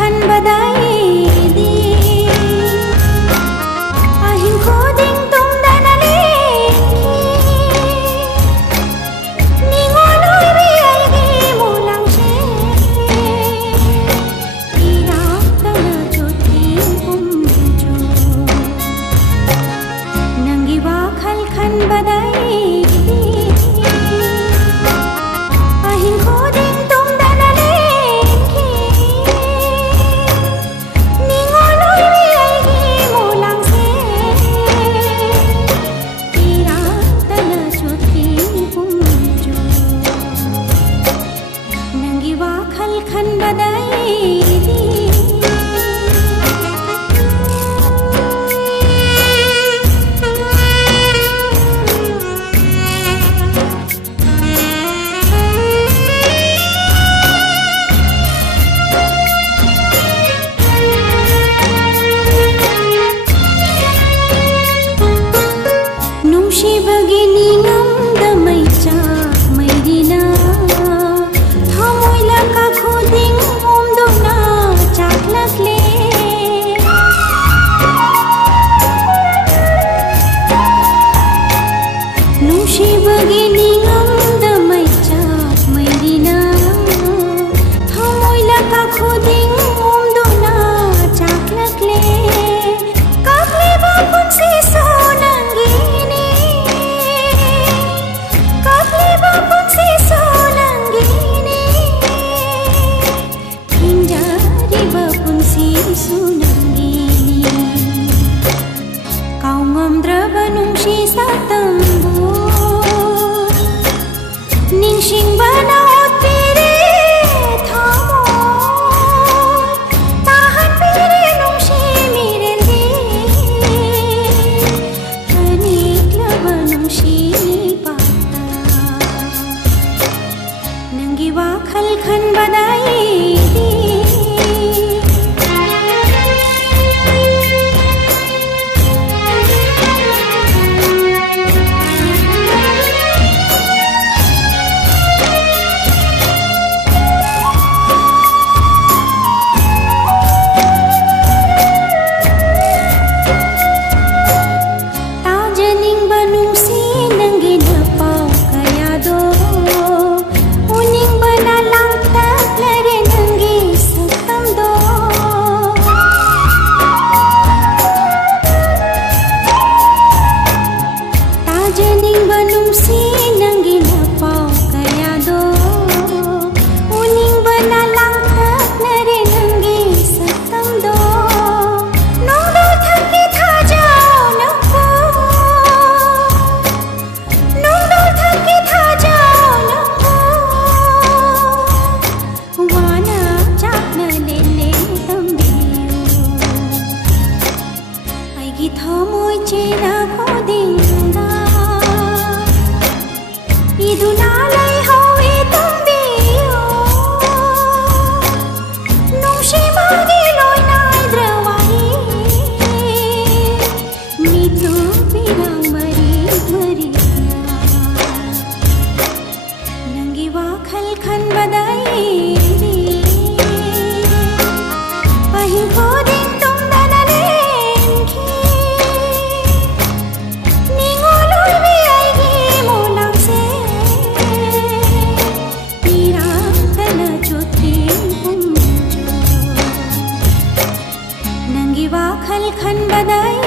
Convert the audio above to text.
खन बदाई दी अहिं खोदिं तुम दनले निंगोलोय बि आइगे मोलां शे इरा तना जोती पुंजो नंगी वाखल खन बदाई खन बदाई दी नुंशी बगिनी ngam damai cha maidina नुंशी बगिनी ngam damai cha maidina thamoy laka khuding umduna chaklakle kakle bapun si sonangini kakle bapun si sonangini hinjari bapun si sonangini kau ngamdraba nungshi satambu ningsing banaot pire thamoy tahan pire nungshi mireldi hanik laba nungshi pata nangi wakhal khan badai di thamoy chena khodinga iduna lai howe tambiyo nungshi magi loi nai drawai mitu pirang mari mari nangi wakhal khan badai di ahi khoding वाखल खन बदाई